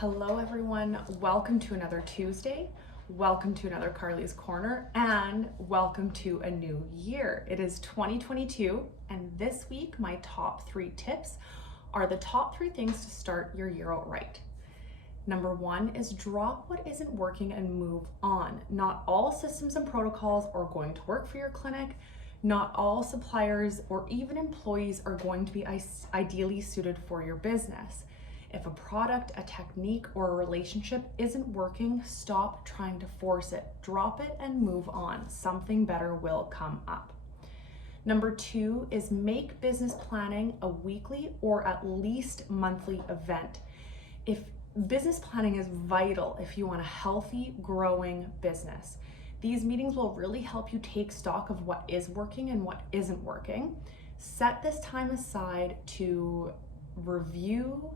Hello everyone, welcome to another Tuesday, welcome to another Carly's Corner, and welcome to a new year. It is 2022, and this week my top 3 tips are the top 3 things to start your year out right. Number 1 is drop what isn't working and move on. Not all systems and protocols are going to work for your clinic. Not all suppliers or even employees are going to be ideally suited for your business. If a product, a technique, or a relationship isn't working, stop trying to force it. Drop it and move on. Something better will come up. Number 2 is make business planning a weekly or at least monthly event. Business planning is vital if you want a healthy, growing business. These meetings will really help you take stock of what is working and what isn't working. Set this time aside to review,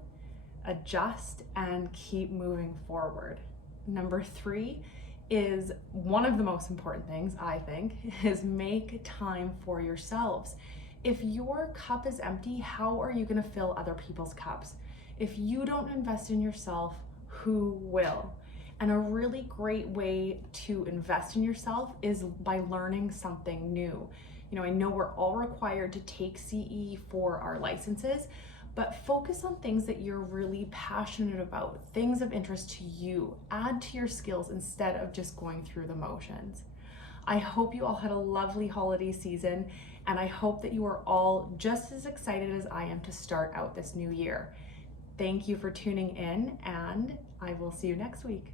adjust, and keep moving forward. Number 3 is one of the most important things, I think, is make time for yourselves. If your cup is empty, how are you going to fill other people's cups? If you don't invest in yourself, who will? And a really great way to invest in yourself is by learning something new. I know we're all required to take CE for our licenses, but focus on things that you're really passionate about, things of interest to you. Add to your skills instead of just going through the motions. I hope you all had a lovely holiday season, and I hope that you are all just as excited as I am to start out this new year. Thank you for tuning in, and I will see you next week.